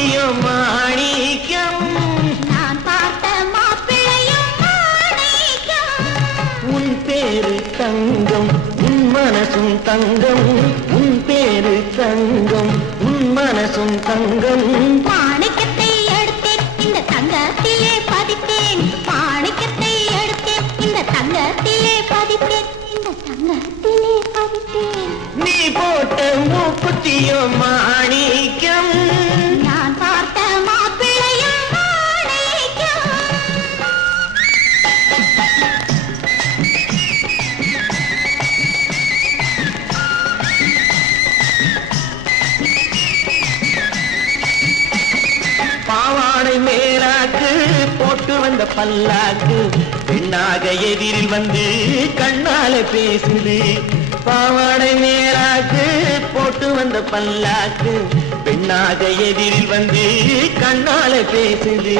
மூக்குத்தியும் மாணிக்கம் நான் பார்த்த மாப்பிள்ளையும் மாணிக்கம் உன் பேரு தங்கம் உன் மனசும் தங்கம் உன் பேரு தங்கம் உன் மனசும் தங்கம் மாணிக்கத்தை எடுத்தேன் இந்த தங்கத்திலே பதித்தேன் மாணிக்கத்தை எடுத்தேன் இந்த தங்கத்திலே பதித்தேன் இந்த தங்கத்திலே பதித்தேன் நீ போட்ட மூக்குத்தியும் மாணிக்கம் நான் பார்த்த மாப்பிள்ளையும் மாணிக்கம் பாவாடை மேலாக்கு போட்டு வந்த பல்லாக்கு பெண்ணாக எதிரில் வந்து கண்ணால பேசுது பாவாடை மேலாக்கு போட்டு வந்த பல்லாக்கு பெண்ணாக எதிரில் வந்து கண்ணால பேசுது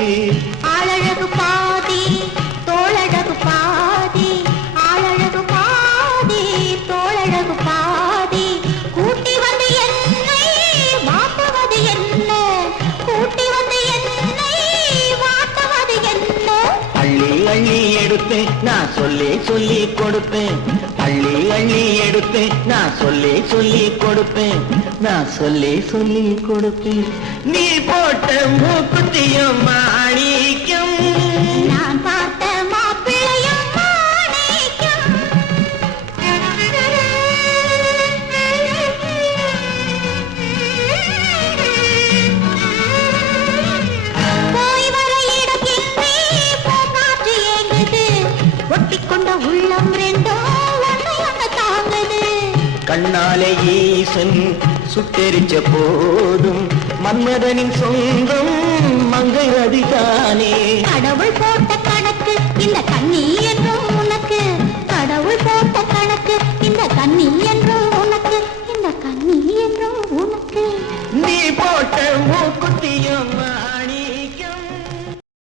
ஆளழகு பாதி தோளழகு பாதி ஆளழகு பாதி தோளழகு பாதி கூட்டி வந்து என்னை வாட்டுவது என்ன கூட்டி வந்து என்னை வாட்டுவது என்ன அள்ளி அள்ளி எடுப்பேன் நான் சொல்லி கொடுப்பேன் அள்ளி அள்ளி எடுப்பேன் நான் சொல்லி கொடுப்பேன் நான் சொல்லி கொடுப்பேன் நீ போட்ட மூக்குத்தியும் மாணிக்கம் நான் பார்த்த மாப்பிள்ளையும் மாணிக்கம் போய் வர இடம் இன்றி பூங்காற்று ஏங்குது ஒட்டிக்கொண்ட உள்ளம் ரெண்டும் ஒன்னை ஒன்று தாங்குது கண்ணாலே ஈசன் சுட்டெரிச்ச போதும் மன்மதனின் சொந்தம் மங்கை அதிகானே கடவுள் போல